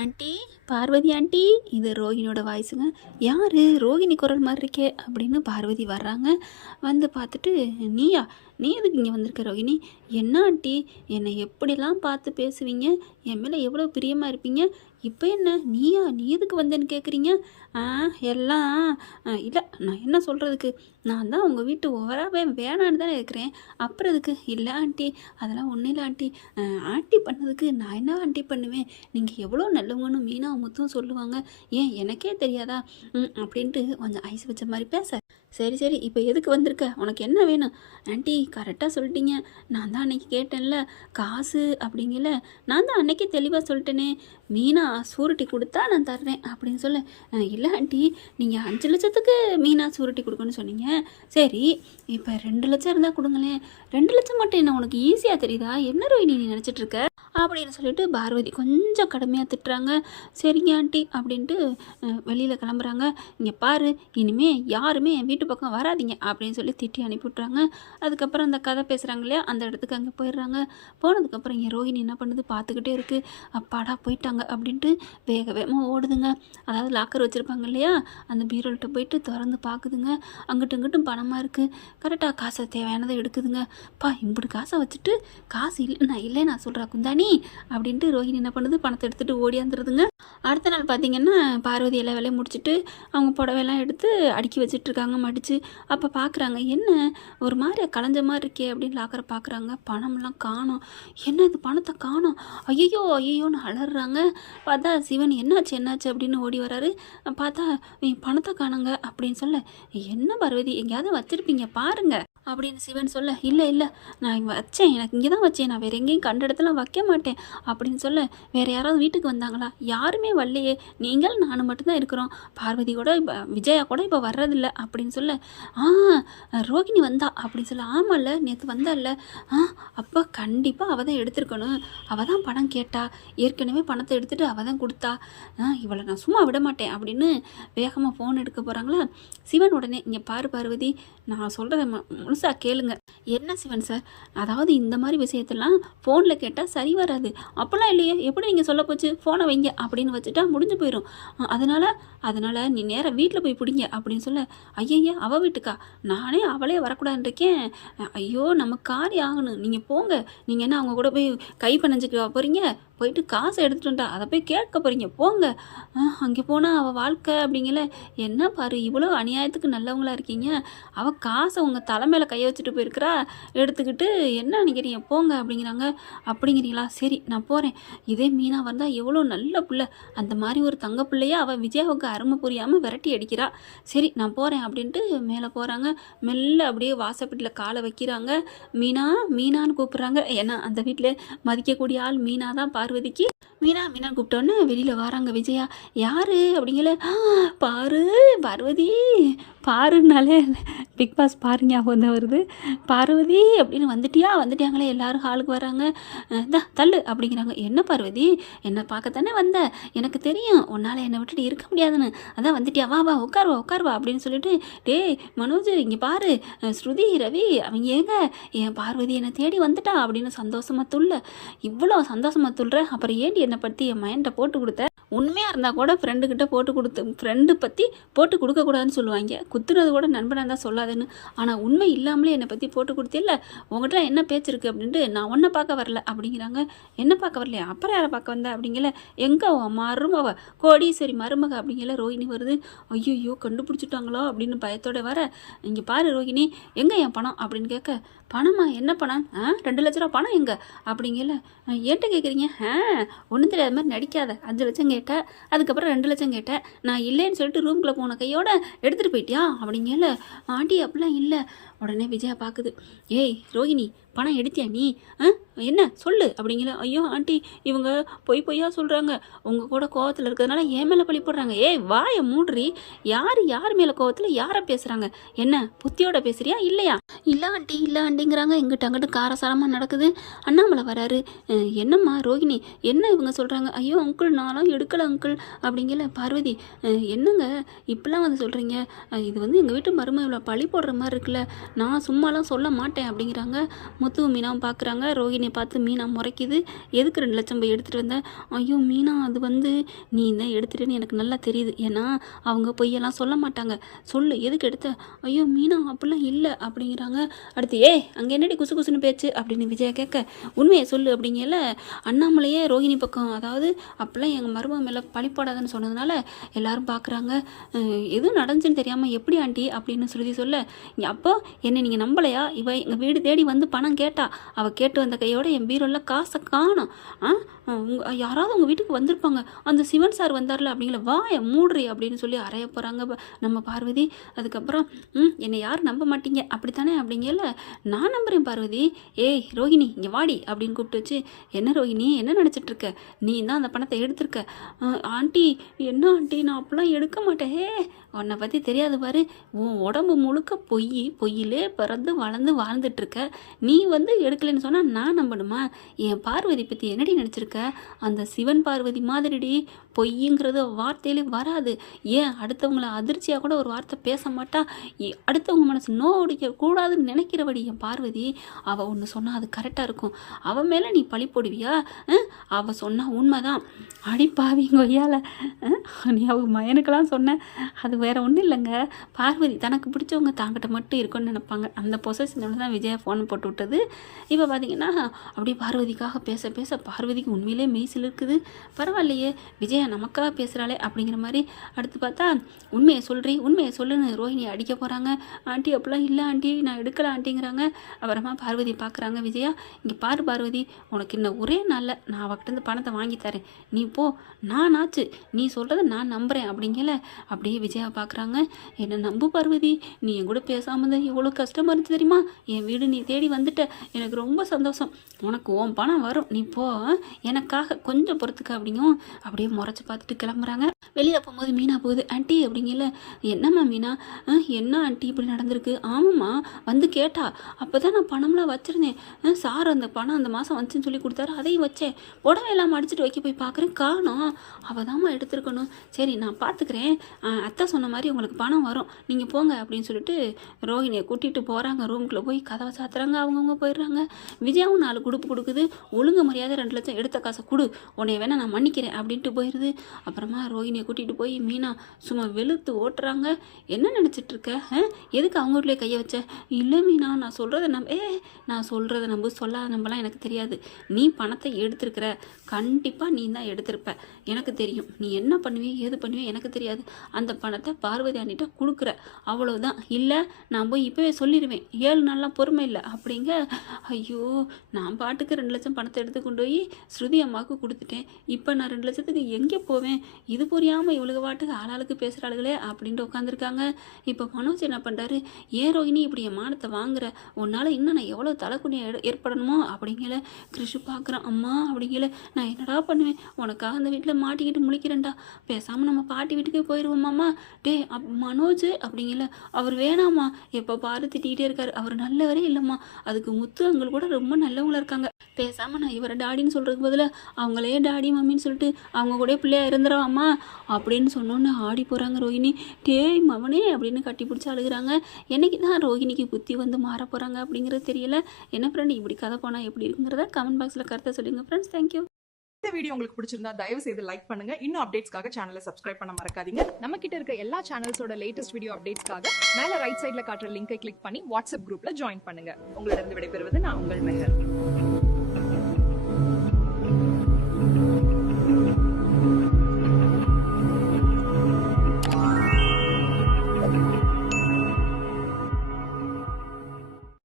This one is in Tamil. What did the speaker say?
ஆண்டி, பார்வதி ஆண்டி, இது ரோஹிணியோட வாய்ஸுங்க. யார் ரோஹிணி குரல் மாதிரி இருக்கே அப்படின்னு பார்வதி வர்றாங்க. வந்து பார்த்துட்டு, நீயா, நீ எதுக்கு இங்கே வந்திருக்க ரோஹிணி? என்ன ஆண்டி, என்னை எப்படிலாம் பார்த்து பேசுவீங்க, என் மேலே எவ்வளோ பிரியமாக இருப்பீங்க, இப்போ என்ன நீயா, நீ எதுக்கு வந்தேன்னு கேட்குறீங்க? எல்லாம் இல்லை, நான் என்ன சொல்கிறதுக்கு, நான் தான் உங்கள் வீட்டு ஓவராகவே வேணான்னு தானே இருக்கிறேன். அப்புறம் எதுக்கு? இல்லை ஆண்டி, அதெல்லாம் ஒன்றும் இல்லை ஆண்டி. ஆண்டி பண்ணதுக்கு நான் என்ன ஆண்டி பண்ணுவேன்? நீங்கள் எவ்வளோ நல்லவங்கன்னு மீனா முத்தும் சொல்லுவாங்க. ஏன் எனக்கே தெரியாதா? அப்படின்ட்டு கொஞ்சம் ஐஸ் வச்ச மாதிரி பேச. சரி சரி, இப்போ எதுக்கு வந்திருக்க, உனக்கு என்ன வேணும்? ஆண்டி கரெக்டாக சொல்லிட்டீங்க. நான் தான் அன்னைக்கு கேட்டேன்ல காசு அப்படிங்கல, நான் தான் அன்னைக்கே தெளிவாக சொல்லிட்டேனே, மீனா சூரிட்டி கொடுத்தா நான் தர்றேன் அப்படின்னு சொல்ல. இல்லை ஆண்டி, நீங்கள் 5 லட்சத்துக்கு மீனா சூரிட்டி கொடுக்கணும்னு சொன்னீங்க. சரி, இப்போ 2 லட்சம் இருந்தால் கொடுங்களேன். 2 லட்சம் மட்டும் என்ன உனக்கு ஈஸியாக தெரியுதா? என்ன ரோஹிணி நீ நினச்சிட்டு இருக்க அப்படின்னு சொல்லிட்டு பார்வதி கொஞ்சம் கடுமையாக திட்டுறாங்க. சரிங்க ஆண்டி அப்படின்ட்டு வெளியில் கிளம்புறாங்க. இங்கே பாரு, இனிமே யாருமே என் வீட்டு பக்கம் வராதிங்க அப்படின்னு சொல்லி திட்டி அனுப்பிவிட்றாங்க. அதுக்கப்புறம் அந்த கதை பேசுகிறாங்க இல்லையா, அந்த இடத்துக்கு அங்கே போயிடுறாங்க. போனதுக்கப்புறம் என் ரோஹிணி என்ன பண்ணுது பார்த்துக்கிட்டே இருக்குது. அப்பாடா போயிட்டாங்க அப்படின்ட்டு வேக வேகமாக ஓடுதுங்க. அதாவது லாக்கர் வச்சுருப்பாங்க இல்லையா, அந்த பீரோல்கிட்ட போயிட்டு திறந்து பார்க்குதுங்க. அங்கிட்டும் இங்கிட்டும் பணமாக இருக்குது. கரெக்டாக காசை தேவையானதை எடுக்குதுங்க. இப்படி காசை வச்சுட்டு காசு இல்லை நான் சொல்கிறா குந்தாணி அப்படின்ட்டு ரோஹிணி என்ன பண்ணுது, பணத்தை எடுத்துகிட்டு ஓடியாந்துருதுங்க. அடுத்த நாள் பார்த்திங்கன்னா பார்வதி எல்லா வேலையும் முடிச்சுட்டு அவங்க புடவையெல்லாம் எடுத்து அடுக்கி வச்சிட்ருக்காங்க மடித்து. அப்போ பார்க்குறாங்க, என்ன ஒரு மாதிரி களைஞ்ச மாதிரி இருக்கே அப்படின்னு லாக்கரை பார்க்குறாங்க. பணம்லாம் காணோம். என்ன இது, பணத்தை காணோம், ஐயோ ஐயோன்னு அலறாங்க. பார்த்தா சிவன் என்னாச்சு அப்படின்னு ஓடி வராரு. பார்த்தா பணத்தை காணுங்க அப்படின்னு சொல்ல, என்ன பார்வதி எங்கேயாவது வச்சுருப்பீங்க பாருங்க அப்படின்னு சிவன் சொல்ல, இல்லை நான் இங்கே வச்சேன், எனக்கு இங்கே தான் வச்சேன், நான் வேறு எங்கேயும் கண்ட இடத்துல வைக்க மாட்டேன் அப்படின்னு சொல்ல. வேறு யாராவது வீட்டுக்கு வந்தாங்களா? யாருமே வரலையே, நீங்கள் நானும் மட்டும்தான் இருக்கிறோம். பார்வதி கூட இப்போ விஜயா கூட இப்போ வர்றதில்ல அப்படின்னு சொல்ல. ரோகிணி வந்தா அப்படின்னு சொல்ல. ஆமாம்ல, நேற்று வந்தால. அப்போ கண்டிப்பாக அவள் தான் எடுத்துருக்கணும். அவள் தான் பணம் கேட்டா, ஏற்கனவே பணத்தை எடுத்துகிட்டு அவள் தான் கொடுத்தா. இவளை நான் சும்மா விட மாட்டேன் அப்படின்னு வேகமாக ஃபோன் எடுக்க போகிறாங்களா. சிவன் உடனே, இங்கே பாரு பார்வதி, நான் சொல்கிறத முழுசாக கேளுங்க. என்ன சிவன் சார், அதாவது இந்த மாதிரி விஷயத்தெல்லாம் ஃபோனில் கேட்டால் சரி வராது. அப்போல்லாம் இல்லையே, எப்படி நீங்கள் சொல்ல போச்சு, ஃபோனை வைங்க அப்படின்னு வச்சுட்டா முடிஞ்சு போயிடும். அதனால் நீ நேராக வீட்டில் போய் பிடிங்க அப்படின்னு சொல்ல. ஐயா அவள் வீட்டுக்கா? நானே அவளே வரக்கூடாதுன்னு இருக்கேன். ஐயோ நம்ம காரியம் ஆகணும், நீங்கள் போங்க. நீங்கள் என்ன அவங்க கூட போய் கை பண்ணஞ்சுக்க போகிறீங்க? போயிட்டு காசை எடுத்துகிட்டு வந்துட்டா அதை போய் கேட்க போகிறீங்க, போங்க. அங்கே போனால் அவள் வாழ்க்கை அப்படிங்கல. என்ன பாரு, இவ்வளோ அநியாயத்துக்கு நல்லவங்களா இருக்கீங்க. அவள் காசை உங்கள் தலைமையில் கையை வச்சுட்டு போயிருக்கிறா, எடுத்துக்கிட்டு என்ன நினைக்கிறீங்க, போங்க அப்படிங்கிறாங்க. அப்படிங்கிறீங்களா? சரி நான் போகிறேன். இதே மீனா வந்தால் எவ்வளோ நல்ல பிள்ளை, அந்த மாதிரி ஒரு தங்க பிள்ளையா அவள் விஜயாவுக்கு அருமை புரியாமல் விரட்டி அடிக்கிறா. சரி நான் போகிறேன் அப்படின்ட்டு மேலே போகிறாங்க. மெல்ல அப்படியே வாசப்பட்டியில் காலை வைக்கிறாங்க. மீனான்னு கூப்பிட்றாங்க. ஏன்னா அந்த வீட்டில் மதிக்கக்கூடிய ஆள் மீனா தான் பார்வதிக்கு. மீனா கூப்பிட்டோன்னே வெளியில் வராங்க விஜயா. யாரு அப்படிங்கல. பாரு பார்வதி, பாருனாலே பிக் பாஸ் பாரு ஞாபகம் வருது. பார்வதி அப்படின்னு வந்துட்டியாங்களே எல்லாரும் ஹாலுக்கு வராங்க. தள்ளு அப்படிங்கிறாங்க. என்ன பார்வதி, என்னை பார்க்கத்தானே வந்த, எனக்கு தெரியும் உன்னால் என்னை விட்டுட்டு இருக்க முடியாதுன்னு, அதான் வந்துட்டியா, வா உட்காருவா அப்படின்னு சொல்லிட்டு, டேய் மனோஜ் இங்கே பாரு, ஸ்ருதி ரவி அவங்க ஏங்க என் பார்வதி என்னை தேடி வந்துட்டா அப்படின்னு சந்தோஷமாக துள்ள. இவ்வளோ சந்தோஷமாக துள்ளுற, அப்புறம் ஏண்டி என்னை பற்றி என் மைண்டை போட்டு கொடுத்த? உண்மையாக இருந்தால் கூட ஃப்ரெண்டுக்கிட்ட ஃப்ரெண்டு பற்றி போட்டு கொடுக்கக்கூடாதுன்னு சொல்லுவாங்க. குத்துனது கூட நண்பனாக தான் சொல்லாதுன்னு. ஆனால் உண்மை இல்லாமலே என்னை பற்றி போட்டு கொடுத்தில்ல, உங்கள்கிட்ட என்ன பேச்சிருக்கு அப்படின்ட்டு நான் ஒன்றை பார்க்க வரல அப்படிங்கிறாங்க. என்ன பார்க்க வரலையா? அப்புறம் யாரை பார்க்க வந்தேன் அப்படிங்கல. எங்கே மருமவ, கோடீஸ்வரி மருமக அப்படிங்கல. ரோஹிணி வருது. ஐயோ கண்டுபிடிச்சிட்டாங்களோ அப்படின்னு பயத்தோட வர. இங்கே பாரு ரோஹிணி, எங்கே என் பணம் அப்படின்னு கேட்க. பணமா? என்ன பணம்? 2 லட்ச ரூபா பணம் எங்கே அப்படிங்கல. ஏன்ட்ட கேட்குறீங்க? ஒன்றும் தெரியாத மாதிரி நடிக்காத. 5 லட்சம் கேட்டேன், அதுக்கப்புறம் 2 லட்சம் கேட்டேன், நான் இல்லைன்னு சொல்லிட்டு ரூம்குள்ளே போன கையோட எடுத்துகிட்டு போயிட்டியா அப்படிங்கல. ஆண்டி அப்படிலாம் இல்லை. உடனே விஜயா பார்க்குது. ஏய் ரோஹிணி, பணம் எடுத்தியா நீ? என்ன சொல்லு அப்படிங்கல. ஐயோ ஆண்டி, இவங்க பொய்யா சொல்கிறாங்க, உங்கள் கூட கோவத்தில் இருக்கிறதுனால என் மேலே பழி போடுறாங்க. ஏய் வாயை மூடுறி, யார் மேலே கோவத்தில் யாரை பேசுகிறாங்க? என்ன புத்தியோட பேசுறியா இல்லையா? இல்லை ஆண்டிங்கிறாங்க. இங்கிட்ட அங்கிட்ட காரசாரமாக நடக்குது. அண்ணாமலை வராரு. என்னம்மா ரோஹிணி, என்ன இவங்க சொல்கிறாங்க? ஐயோ அங்கிள், நானும் எடுக்கலை அங்கிள் அப்படிங்கல. பார்வதி, என்னங்க இப்படிலாம் வந்து சொல்கிறீங்க? இது வந்து எங்கள் வீட்டு மருமகளை பழி போடுற மாதிரி இருக்குல்ல. நான் சும்மாலாம் சொல்ல மாட்டேன் அப்படிங்கிறாங்க. முத்துவும் மீனாவும் பார்க்குறாங்க. ரோஹிணியை பார்த்து மீனா முறைக்குது. எதுக்கு 2 லட்சம் போய் எடுத்துகிட்டு வந்தேன்? ஐயோ மீனா, அது வந்து நீ தான் எடுத்துட்டேன்னு எனக்கு நல்லா தெரியுது. ஏன்னா அவங்க பொய்யெல்லாம் சொல்ல மாட்டாங்க. சொல்லு, எதுக்கு எடுத்த? ஐயோ மீனா, அப்படிலாம் இல்லை அப்படிங்கிறாங்க. அடுத்து அங்கே என்னடி குசு குசுன்னு பேச்சு அப்படின்னு விஜயா கேட்க, உண்மையை சொல்லு அப்படிங்கல அண்ணாமலையே ரோஹிணி பக்கம், அதாவது அப்போல்லாம் எங்கள் மருமக மேலே பழிப்படாதுன்னு சொன்னதுனால எல்லாரும் பார்க்குறாங்க. எதுவும் நடந்துச்சுன்னு தெரியாமல் எப்படி ஆண்டி அப்படின்னு சொல்ல, அப்போ என்னை நீங்கள் நம்பலையா? இவ எங்கள் வீடு தேடி வந்து பணம் கேட்டா. அவள் கேட்டு வந்த கையோட என் பீரோவில் காசை காணோம். யாராவது உங்கள் வீட்டுக்கு வந்திருப்பாங்க. அந்த சிவன் சார் வந்தார்ல அப்படிங்கிற வாயை மூடுறி அப்படின்னு சொல்லி அறைய போகிறாங்க நம்ம பார்வதி. அதுக்கப்புறம் என்னை யாரும் நம்ப மாட்டீங்க அப்படித்தானே அப்படிங்கல, நான் நம்புகிறேன் பார்வதி. ரோஹிணி இங்கே வாடி அப்படின்னு கூப்பிட்டு வச்சு, என்ன ரோஹிணி, என்ன நினச்சிட்ருக்க? நீ தான் அந்த பணத்தை எடுத்திருக்க. ஆண்டி, என்ன ஆண்டி, நான் அப்படிலாம் எடுக்க மாட்டேன். உன்னை பற்றி தெரியாது பாரு, உன் உடம்பு முழுக்க பொய்யிலே பிறந்து வளர்ந்து வாழ்ந்துட்டுருக்க. நீ வந்து எடுக்கலைன்னு சொன்னால் நான் நம்பணுமா? என் பார்வதி பற்றி என்னடி நினச்சிருக்க? அந்த சிவன் பார்வதி மாதிரிடி. பொய்யுங்கிறது வார்த்தையிலே வராது. அடுத்தவங்கள அதிர்ச்சியாக கூட ஒரு வார்த்தை பேச மாட்டா. அடுத்தவங்க மனசு நோடிக்க கூடாதுன்னு நினைக்கிறபடி என் பார்வதி. அவள் ஒன்று சொன்னால் அது கரெக்டாக இருக்கும். அவன் மேலே நீ பழி போடுவியா? அவள் சொன்னால் உண்மைதான். அடிப்பாவிங்க ஒய்யால, நீ அவங்க மயனுக்கெல்லாம் சொன்ன. அது வேறு ஒன்றும் இல்லைங்க. பார்வதி தனக்கு பிடிச்சவங்க தாங்கிட்ட மட்டும் இருக்குன்னு நினைப்பாங்க. அந்த பொசசினோட தான் விஜயா ஃபோன் போட்டு விட்டது. இப்போ பார்த்தீங்கன்னா அப்படியே பார்வதிக்காக பேச பேச பார்வதிக்கு உண்மையிலே மெய்சில் இருக்குது. பரவாயில்லையே, விஜயா நமக்காக பேசுகிறாளே அப்படிங்கிற மாதிரி. அடுத்து பார்த்தா, உண்மையை சொல்லுன்னு ரோஹிணியை அடிக்க போகிறாங்க. ஆண்டி அப்படிலாம் இல்லை ஆண்டி, நான் எடுக்கலை ஆண்டிங்கிறாங்க. அப்புறமா பார்வதி பார்க்குறாங்க விஜயா. இங்கே பாரு பார்வதி, உனக்கு இன்னும் ஒரே நாளில் நான் அவகிட்டேருந்து பணத்தை வாங்கி தரேன். நீ போ, நானாச்சு, நீ சொல்கிறத நான் நம்புகிறேன் அப்படிங்கல. அப்படியே விஜயா பார்க்குறாங்க. என்னை நம்பு பார்வதி, நீ என் கூட பேசாமல் தான் எவ்வளோ கஷ்டமாக இருந்துச்சு தெரியுமா? என் வீடு நீ தேடி வந்துட்ட, எனக்கு ரொம்ப சந்தோஷம். உனக்கு உன் பணம் வரும், நீ போ, எனக்காக கொஞ்சம் பொறுத்துக்க அப்படிங்கும். அப்படியே முறைச்சி பார்த்துட்டு கிளம்புறாங்க. வெளியில் போகும்போது மீனா போகுது. ஆண்டி அப்படிங்கல, என்னம்மா மீனா, என்ன ஆண்டி இப்படி நடந்திருக்கு? ஆமாம்மா, வந்து கேட்டா. அப்போ தான் நான் பணம்லாம் வச்சுருந்தேன். சார் அந்த பணம் அந்த மாதம் வந்துச்சுன்னு சொல்லி கொடுத்தாரு, அதையும் வச்சேன். புடவை எல்லாம் அடிச்சுட்டு வைக்க போய் பார்க்குறேன், காணோம். அவள் தாம்மா எடுத்துருக்கணும். சரி நான் பார்த்துக்கிறேன், அத்தை சொன்ன மாதிரி உங்களுக்கு பணம் வரும், நீங்கள் போங்க அப்படின்னு சொல்லிட்டு ரோஹிணியை கூட்டிகிட்டு போகிறாங்க. ரூமுக்குள்ளே போய் கதவை சாத்துறாங்க. அவங்கவுங்க போயிடுறாங்க. விஜயாவும் 4 குடுப்பு கொடுக்குது. ஒழுங்கு மரியாதை 2 லட்சம் எடுத்த காசை கொடு, உன்னை வேணா நான் மன்னிக்கிறேன் அப்படின்ட்டு போயிடுது. அப்புறமா ரோஹிணியை கூட்டிகிட்டு போய் மீனா சும்மா வெளுத்து ஓட்டுறாங்க. என்ன நினச்சிட்ருக்க? எதுக்கு அவங்க வீட்டிலே கையை வச்ச? இல்லை மீனா, நான் சொல்கிறத நான் சொல்கிறத நம்பு, சொல்லாத நம்பலாம் எனக்கு தெரியாது. நீ பணத்தை எடுத்திருக்கிற, கண்டிப்பாக நீ தான் எடுத்திருப்ப, எனக்கு தெரியும். நீ என்ன பண்ணுவியோ ஏது பண்ணுவியோ எனக்கு தெரியாது. அந்த பணத்தை பார்வதி அண்ணிட்ட கொடுக்குற, அவ்வளோதான். இல்லை நான் போய் இப்போவே சொல்லிடுவேன், 7 நாள்லாம் பொறுமை இல்லை அப்படிங்க. ஐயோ, நான் பாட்டுக்கு 2 லட்சம் பணத்தை எடுத்து கொண்டு போய் ஸ்ருதி அம்மாவுக்கு கொடுத்துட்டேன். இப்போ நான் 2 லட்சத்துக்கு எங்கே போவேன்? இது புரியாமல் இவளுக்கு பாட்டுக்கு ஆளாளுக்கு பேசுகிறாளுகளே அப்படின்ட்டு உட்காந்துருக்காங்க. இப்போ மனோஜ் என்ன பண்ணுறாரு? ரோஹிணி இப்படி என் மானத்தை வாங்குற, உன்னால் இன்னும் நான் எவ்வளோ தலைக்குனியை ஏற்படணுமோ அப்படிங்கல. கிருஷு பார்க்குறான். அம்மா அப்படிங்கல, நான் என்னடா பண்ணுவேன்? உனக்காக அந்த வீட்டில் மாட்டிக்கிட்டு முழிக்கிறேன்டா, பேசாமல் நம்ம பாட்டி வீட்டுக்கே போயிடுவோம்மாம்மா. மனோஜ் அப்படிங்கல, அவர் வேணாம்மா, எப்போ பாரு திட்டிகிட்டே இருக்காரு, அவர் நல்லவரே இல்லைம்மா. அதுக்கு முத்து அங்கள் கூட ரொம்ப நல்லவங்களா இருக்காங்க. பேசாமல் நான் இவரை டாடின்னு சொல்கிறதுக்கு பதிலாக அவங்களே டாடி மம்மின்னு சொல்லிட்டு அவங்க கூட பிள்ளையா இருந்துருவாம்மா அப்படின்னு சொன்னோன்னு ஆடி போகிறாங்க ரோஹிணி. மவனே அப்படின்னு கட்டி பிடிச்சி அழுகிறாங்க. என்னைக்கு தான் ரோஹிணிக்கு புத்தி வந்து மாற போகிறாங்க அப்படிங்கிறது தெரியல. என்ன ஃப்ரெண்ட், இப்படி கதை போனால் எப்படி இருக்குங்கிறத கமெண்ட் பாக்ஸில் கருத்தை சொல்லுங்கள் ஃப்ரெண்ட்ஸ். தேங்க்யூ. இந்த வீடியோ உங்களுக்கு பிடிச்சிருந்தா தயவு செய்து லைக் பண்ணுங்க. இன்னும் அப்டேட்ஸ்க்காக சேனலை சப்ஸ்கிரைப் பண்ண மறக்காதீங்க. நம்ம கிட்ட இருக்க எல்லா சேனல்ஸோட லேட்டஸ்ட் வீடியோ அப்டேட்ஸ்க்காக மேல ரைட் சைடுல காட்டுற லிங்கை கிளிக் பண்ணி வாட்ஸ்அப் குரூப்ல ஜாயின் பண்ணுங்க. உங்களிடம் விடைபெறுவது நான் உங்கள் மெஹர்.